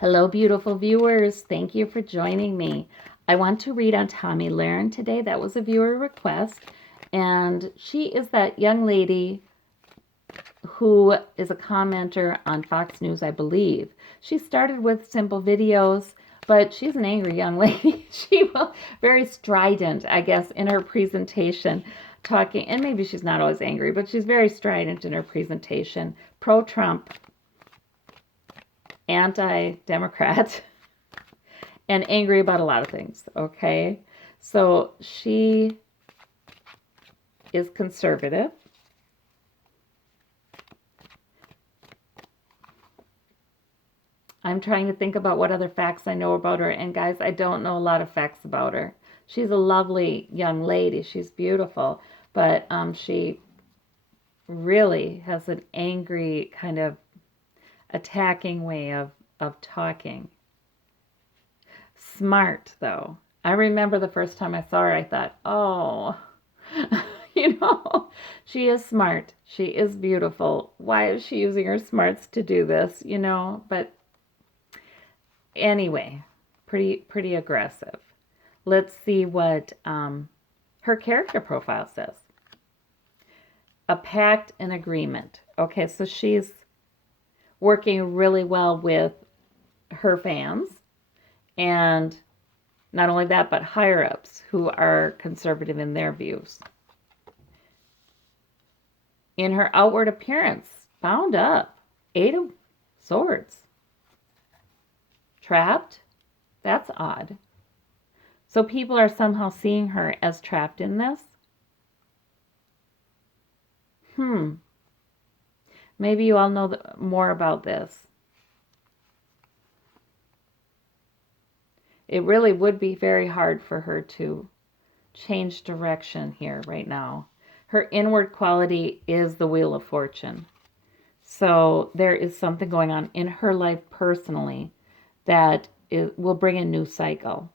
Hello, beautiful viewers. Thank you for joining me. I want to read on Tommi Lahren today. That was a viewer request. And she is that young lady who is a commenter on Fox News, I believe. She started with simple videos, but she's an angry young lady. She will very strident, I guess, in her presentation, talking, and maybe she's not always angry, but she's very strident in her presentation. Pro-Trump, anti-Democrat, and angry about a lot of things, okay? So she is conservative. I'm trying to think about what other facts I know about her, and guys, I don't know a lot of facts about her. She's a lovely young lady. She's beautiful, but she really has an angry kind of attacking way of talking. Smart, though. I remember the first time I saw her, I thought, oh, she is smart. She is beautiful. Why is she using her smarts to do this, But anyway, pretty aggressive. Let's see what her character profile says. A pact and agreement. Okay, so she's working really well with her fans, and not only that, but higher-ups who are conservative in their views. In her outward appearance, bound up, 8 of Swords. Trapped? That's odd. So people are somehow seeing her as trapped in this? Maybe you all know more about this. It really would be very hard for her to change direction here right now. Her inward quality is the Wheel of Fortune. So there is something going on in her life personally that will bring a new cycle.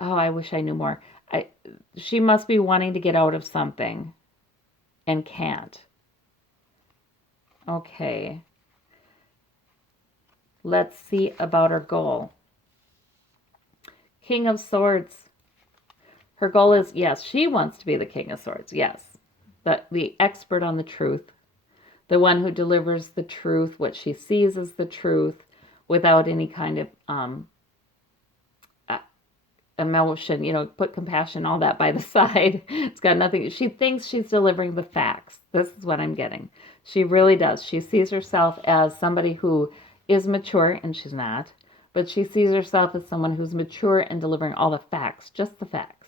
Oh, I wish I knew more. She must be wanting to get out of something and can't. Okay. Let's see about her goal. King of Swords. Her goal is, yes, she wants to be the King of Swords. Yes. The expert on the truth. The one who delivers the truth, what she sees as the truth, without any kind of emotion, put compassion, all that by the side. It's got nothing. She thinks she's delivering the facts. This is what I'm getting. She really does. She sees herself as somebody who is mature, and she's not, but she sees herself as someone who's mature and delivering all the facts, just the facts.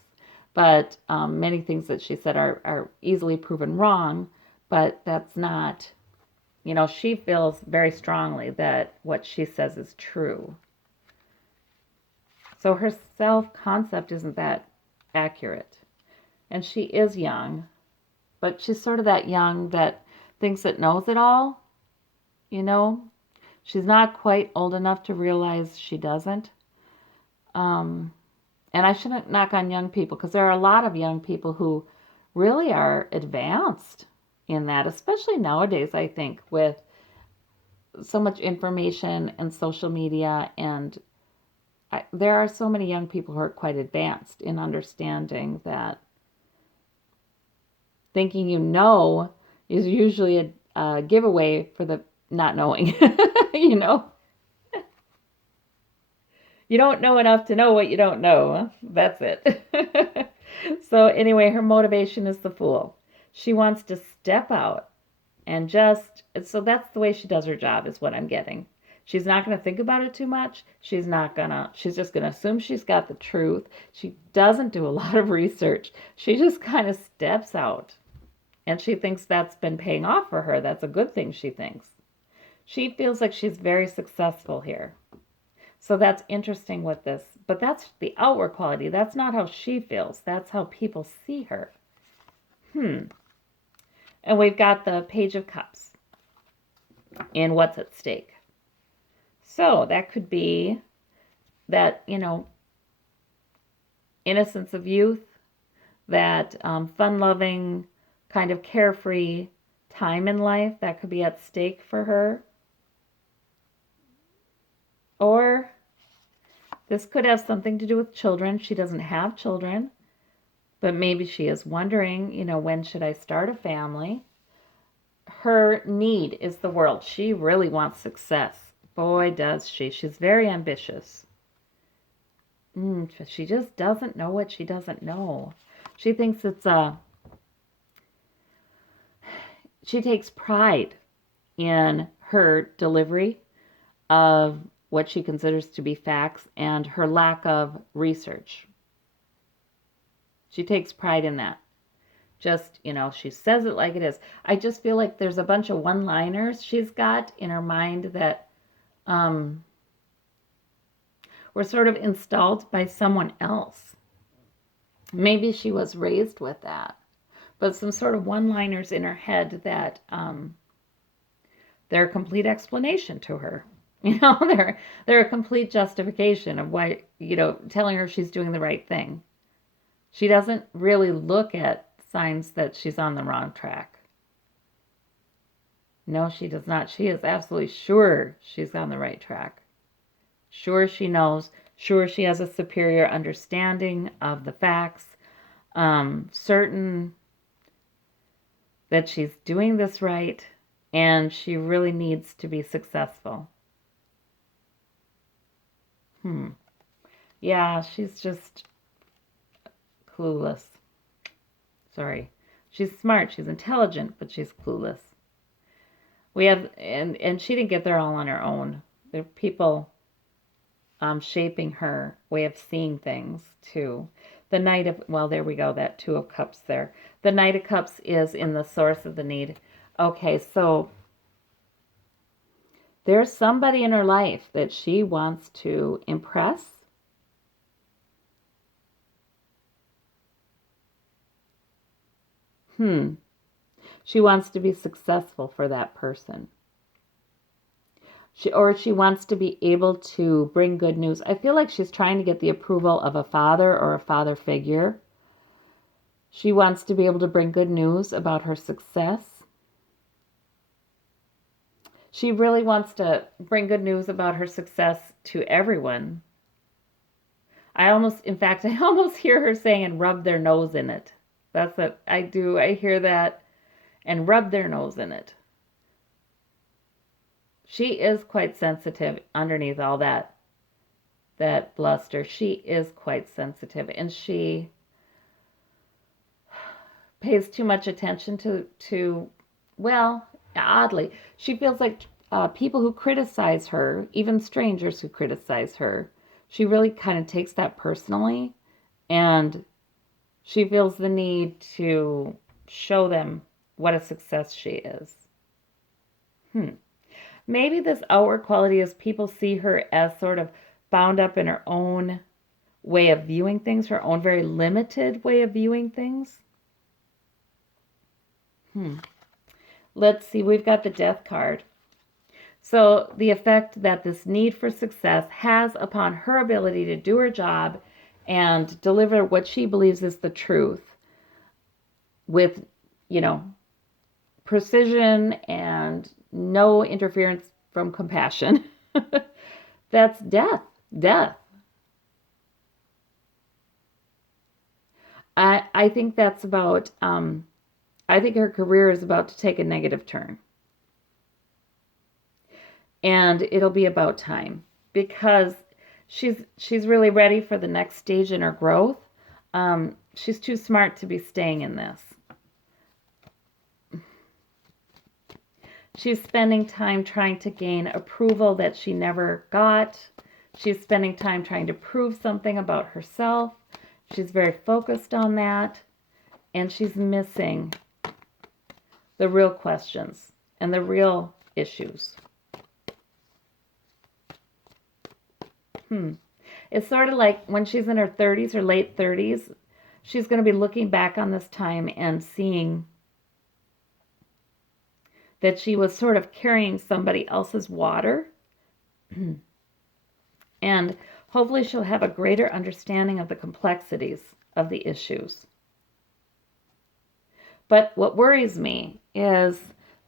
But many things that she said are easily proven wrong, but that's not, she feels very strongly that what she says is true. So her self-concept isn't that accurate. And she is young, but she's sort of that young that thinks it knows it all, She's not quite old enough to realize she doesn't. And I shouldn't knock on young people, because there are a lot of young people who really are advanced in that, especially nowadays, I think, with so much information and social media, and there are so many young people who are quite advanced in understanding that thinking is usually a giveaway for the not knowing, You don't know enough to know what you don't know. That's it. So anyway, her motivation is the Fool. She wants to step out and so that's the way she does her job, is what I'm getting. She's not going to think about it too much. She's just going to assume she's got the truth. She doesn't do a lot of research. She just kind of steps out. And she thinks that's been paying off for her. That's a good thing, she thinks. She feels like she's very successful here. So that's interesting with this. But that's the outward quality. That's not how she feels. That's how people see her. And we've got the Page of Cups in what's at stake. So that could be that, innocence of youth, that fun-loving, kind of carefree time in life that could be at stake for her. Or this could have something to do with children. She doesn't have children, but maybe she is wondering, when should I start a family? Her need is the world. She really wants success. Boy, does she. She's very ambitious. She just doesn't know what she doesn't know. She thinks she takes pride in her delivery of what she considers to be facts and her lack of research. She takes pride in that. Just, she says it like it is. I just feel like there's a bunch of one-liners she's got in her mind that were sort of installed by someone else. Maybe she was raised with that, but some sort of one-liners in her head that they're a complete explanation to her. They're a complete justification of why, telling her she's doing the right thing. She doesn't really look at signs that she's on the wrong track. No, she does not. She is absolutely sure she's on the right track. Sure she knows. Sure she has a superior understanding of the facts. Certain that she's doing this right, and she really needs to be successful. Yeah, she's just clueless. Sorry. She's smart, she's intelligent, but she's clueless. We have, and she didn't get there all on her own. There are people shaping her way of seeing things too. The Knight of, well, there we go, that Two of Cups there. The Knight of Cups is in the source of the need. Okay, so there's somebody in her life that she wants to impress. She wants to be successful for that person. She wants to be able to bring good news. I feel like she's trying to get the approval of a father or a father figure. She wants to be able to bring good news about her success. She really wants to bring good news about her success to everyone. I almost hear her saying, and rub their nose in it. That's what I do. I hear that, and rub their nose in it. She is quite sensitive underneath all that bluster. She is quite sensitive, and she pays too much attention to well, oddly, she feels like people who criticize her, even strangers who criticize her, she really kind of takes that personally, and she feels the need to show them what a success she is. Maybe this outward quality is people see her as sort of bound up in her own way of viewing things, her own very limited way of viewing things. Let's see, we've got the Death card. So the effect that this need for success has upon her ability to do her job and deliver what she believes is the truth with, precision and no interference from compassion. That's death. Death. I think that's about, I think her career is about to take a negative turn. And it'll be about time because she's really ready for the next stage in her growth. She's too smart to be staying in this. She's spending time trying to gain approval that she never got. She's spending time trying to prove something about herself. She's very focused on that. And she's missing the real questions and the real issues. It's sort of like when she's in her 30s or late 30s, she's going to be looking back on this time and seeing that she was sort of carrying somebody else's water. And hopefully she'll have a greater understanding of the complexities of the issues. But what worries me is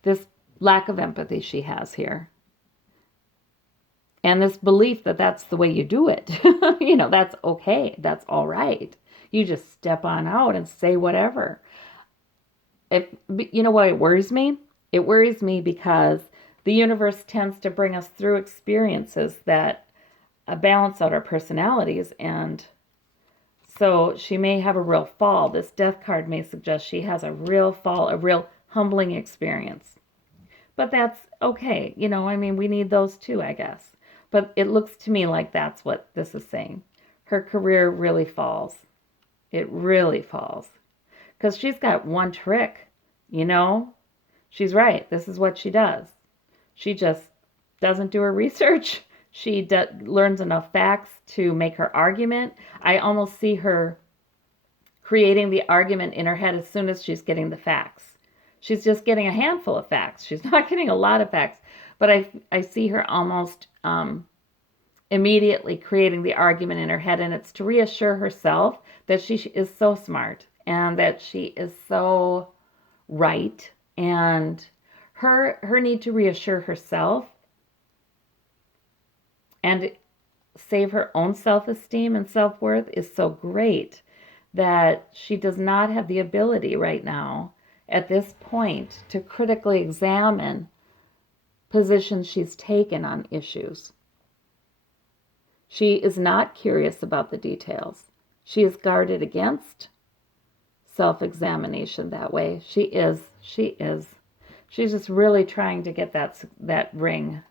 this lack of empathy she has here. And this belief that that's the way you do it, that's okay. That's all right. You just step on out and say whatever. You know why it worries me? It worries me because the universe tends to bring us through experiences that balance out our personalities. And so she may have a real fall. This death card may suggest she has a real fall, a real humbling experience. But that's okay. We need those too, I guess. But it looks to me like that's what this is saying. Her career really falls. It really falls. Because she's got one trick, She's right. This is what she does. She just doesn't do her research. She learns enough facts to make her argument. I almost see her creating the argument in her head as soon as she's getting the facts. She's just getting a handful of facts. She's not getting a lot of facts. But I see her almost immediately creating the argument in her head, and it's to reassure herself that she is so smart and that she is so right. And her need to reassure herself and save her own self-esteem and self-worth is so great that she does not have the ability right now at this point to critically examine positions she's taken on issues. She is not curious about the details. She is guarded against self-examination that way. She is. She's just really trying to get that ring.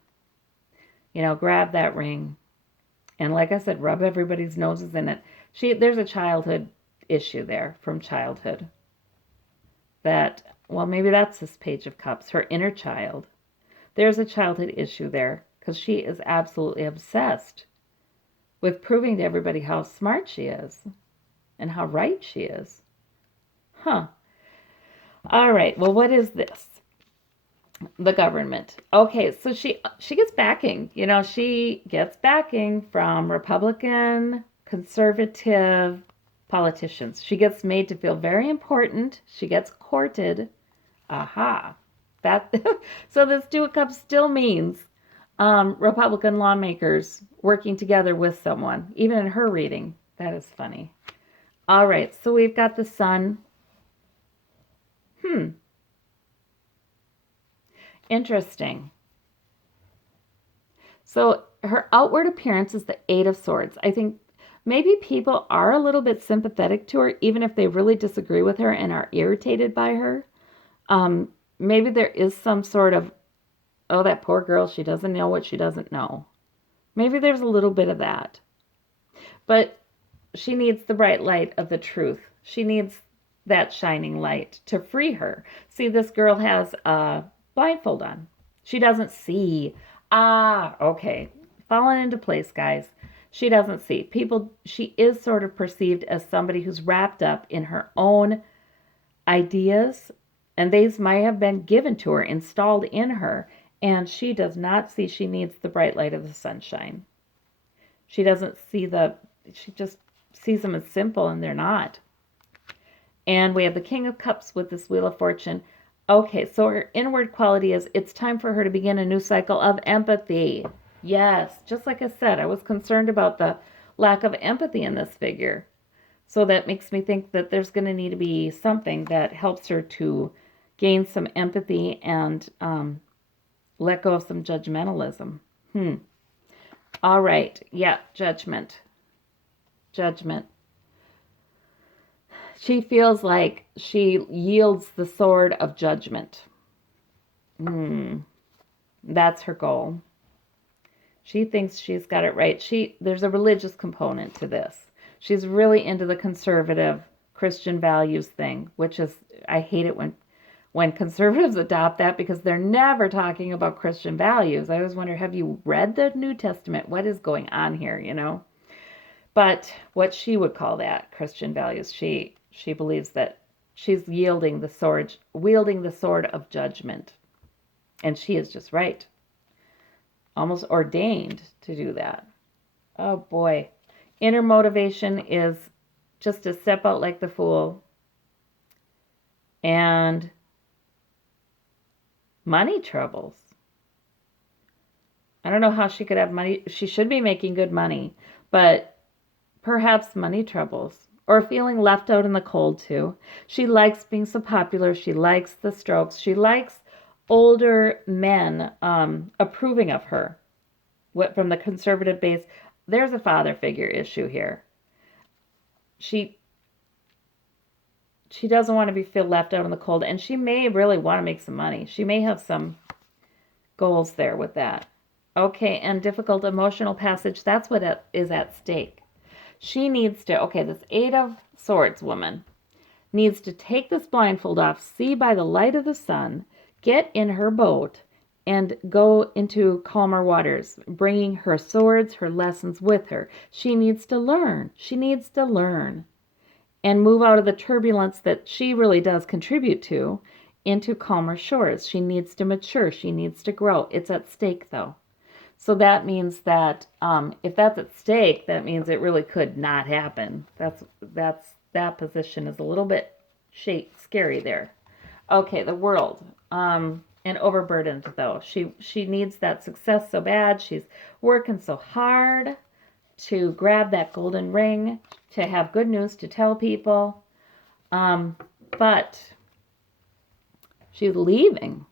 Grab that ring. And like I said, rub everybody's noses in it. There's a childhood issue there from childhood. Maybe that's this Page of Cups, her inner child. There's a childhood issue there because she is absolutely obsessed with proving to everybody how smart she is and how right she is. All right, well, what is this? The government. Okay, so she gets backing. She gets backing from Republican, conservative politicians. She gets made to feel very important. She gets courted. Aha. So this Two of Cups still means Republican lawmakers working together with someone, even in her reading. That is funny. All right, so we've got the Sun. Interesting. So her outward appearance is the Eight of Swords. I think maybe people are a little bit sympathetic to her, even if they really disagree with her and are irritated by her. Maybe there is some sort of, oh, that poor girl, she doesn't know what she doesn't know. Maybe there's a little bit of that. But she needs the bright light of the truth. She needs that shining light to free her. See, this girl has a blindfold on. She doesn't see. Okay. Falling into place, guys. She doesn't see. She is sort of perceived as somebody who's wrapped up in her own ideas, and these might have been given to her, installed in her, and she does not see she needs the bright light of the sunshine. She doesn't see she just sees them as simple, and they're not. And we have the King of Cups with this Wheel of Fortune. Okay, so her inward quality is it's time for her to begin a new cycle of empathy. Yes, just like I said, I was concerned about the lack of empathy in this figure. So that makes me think that there's going to need to be something that helps her to gain some empathy and let go of some judgmentalism. All right, yeah, judgment. She feels like she yields the sword of judgment. That's her goal. She thinks she's got it right. There's a religious component to this. She's really into the conservative Christian values thing, which is, I hate it when conservatives adopt that because they're never talking about Christian values. I always wonder, have you read the New Testament? What is going on here, But what she would call that, Christian values, she believes that she's wielding the sword of judgment. And she is just right. Almost ordained to do that. Oh boy. Inner motivation is just to step out like the fool. And money troubles. I don't know how she could have money. She should be making good money, but perhaps money troubles or feeling left out in the cold too. She likes being so popular. She likes the strokes. She likes older men approving of her. What from the conservative base? There's a father figure issue here. She she doesn't want to be feel left out in the cold, and she may really want to make some money. She may have some goals there with that. Okay, and difficult emotional passage. That's what is at stake. She needs to, okay, this Eight of Swords woman needs to take this blindfold off, see by the light of the sun, get in her boat, and go into calmer waters, bringing her swords, her lessons with her. She needs to learn. She needs to learn and move out of the turbulence that she really does contribute to into calmer shores. She needs to mature. She needs to grow. It's at stake, though. So that means that if that's at stake, that means it really could not happen. That position is a little bit scary there. Okay, the world. And overburdened though. She needs that success so bad. She's working so hard to grab that golden ring, to have good news to tell people. But she's leaving.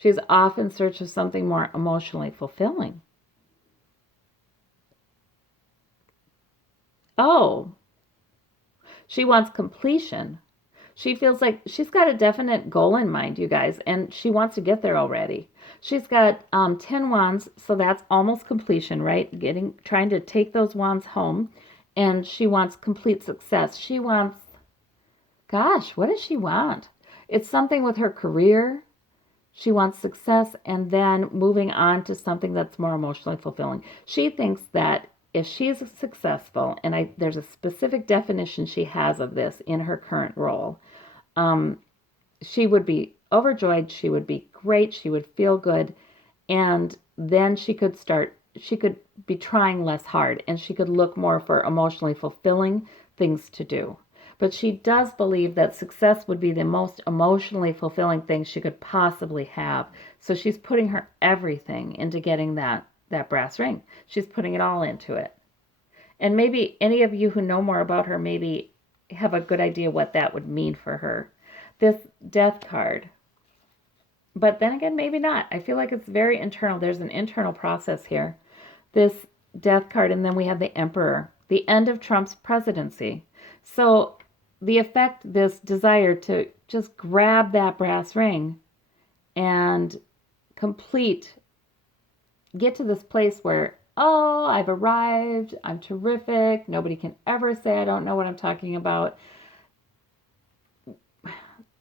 She's off in search of something more emotionally fulfilling. Oh, she wants completion. She feels like she's got a definite goal in mind, you guys, and she wants to get there already. She's got 10 wands, so that's almost completion, right? Trying to take those wands home, and she wants complete success. She wants, gosh, what does she want? It's something with her career. She wants success and then moving on to something that's more emotionally fulfilling. She thinks that if she's successful, and there's a specific definition she has of this in her current role, she would be overjoyed. She would be great. She would feel good. And then she could be trying less hard and she could look more for emotionally fulfilling things to do. But she does believe that success would be the most emotionally fulfilling thing she could possibly have. So she's putting her everything into getting that brass ring. She's putting it all into it. And maybe any of you who know more about her maybe have a good idea what that would mean for her. This death card. But then again, maybe not. I feel like it's very internal. There's an internal process here. This death card, and then we have the Emperor, the end of Trump's presidency. So the effect, this desire to just grab that brass ring and get to this place where, oh, I've arrived, I'm terrific, nobody can ever say I don't know what I'm talking about.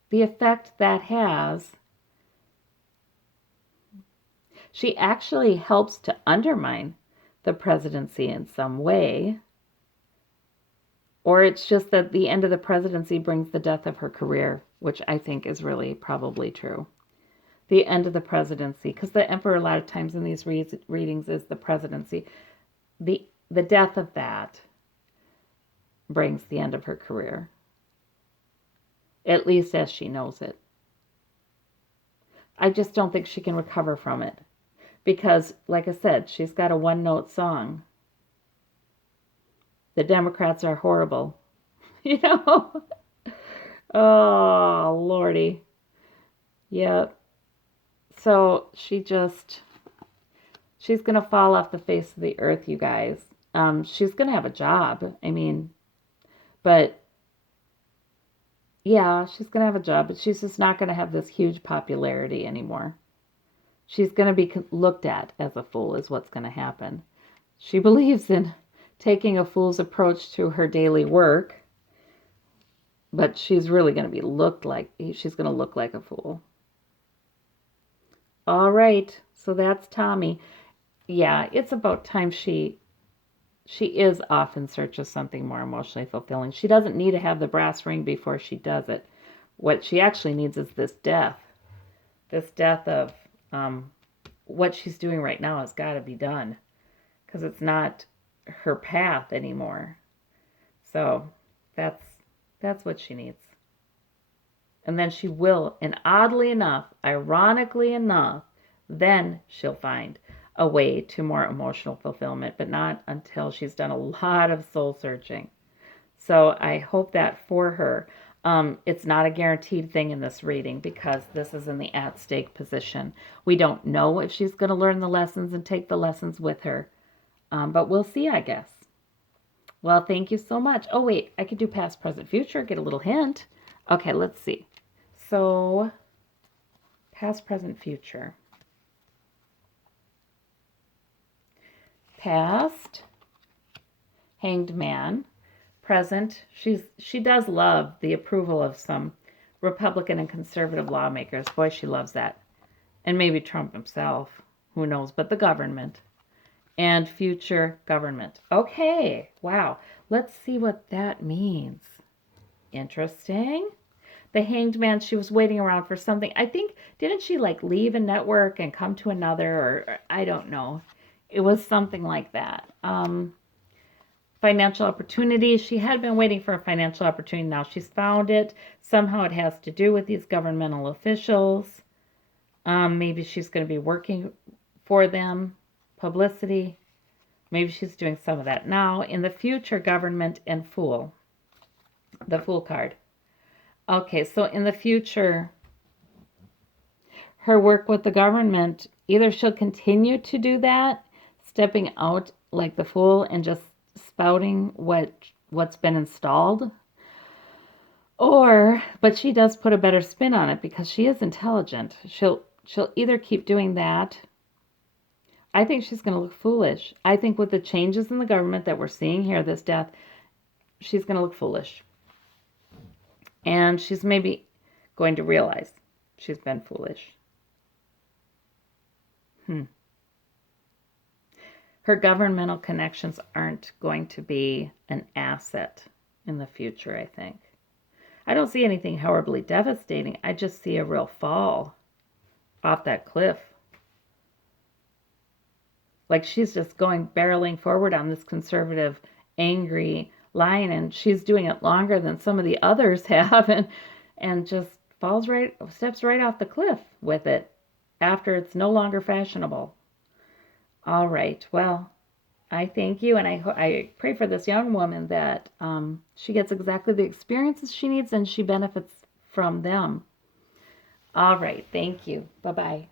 The effect that has, she actually helps to undermine the presidency in some way. Or it's just that the end of the presidency brings the death of her career, which I think is really probably true. The end of the presidency, because the emperor a lot of times in these readings is the presidency. The death of that brings the end of her career, at least as she knows it. I just don't think she can recover from it because, like I said, she's got a one-note song. The Democrats are horrible. You know? Oh, Lordy. Yep. So she's going to fall off the face of the earth, you guys. She's going to have a job. I mean, but yeah, she's going to have a job, but she's just not going to have this huge popularity anymore. She's going to be looked at as a fool is what's going to happen. She believes in taking a fool's approach to her daily work, but she's really going to be she's going to look like a fool. All right, so that's Tommi. Yeah, it's about time she is off in search of something more emotionally fulfilling. She doesn't need to have the brass ring before she does it. What she actually needs is this death. This death of what she's doing right now has got to be done because it's not her path anymore. So that's what she needs. And then she will, and oddly enough, ironically enough, then she'll find a way to more emotional fulfillment, but not until she's done a lot of soul searching. So I hope that for her. It's not a guaranteed thing in this reading because this is in the at stake position. We don't know if she's going to learn the lessons and take the lessons with her, but we'll see, I guess. Well, thank you so much. Oh, wait, I could do past, present, future, get a little hint. Okay, let's see. So, past, present, future. Past, Hanged Man. Present, she does love the approval of some Republican and conservative lawmakers. Boy, she loves that. And maybe Trump himself. Who knows? But the government. And future government. Okay, wow. Let's see what that means. Interesting. The Hanged Man, she was waiting around for something. I think, didn't she like leave a network and come to another, or I don't know. It was something like that. Financial opportunity. She had been waiting for a financial opportunity. Now she's found it. Somehow it has to do with these governmental officials. Maybe she's going to be working for them. Publicity. Maybe she's doing some of that now. In the future, government and Fool. The Fool card. Okay, so in the future, her work with the government, either she'll continue to do that, stepping out like the Fool and just spouting what's been installed, but she does put a better spin on it because she is intelligent. She'll either keep doing that. I think she's going to look foolish. I think with the changes in the government that we're seeing here, this death, she's going to look foolish. And she's maybe going to realize she's been foolish. Her governmental connections aren't going to be an asset in the future, I think. I don't see anything horribly devastating. I just see a real fall off that cliff. Like she's just going barreling forward on this conservative, angry line, and she's doing it longer than some of the others have, and just steps right off the cliff with it after it's no longer fashionable. All right. Well, I thank you, and I pray for this young woman that she gets exactly the experiences she needs and she benefits from them. All right. Thank you. Bye-bye.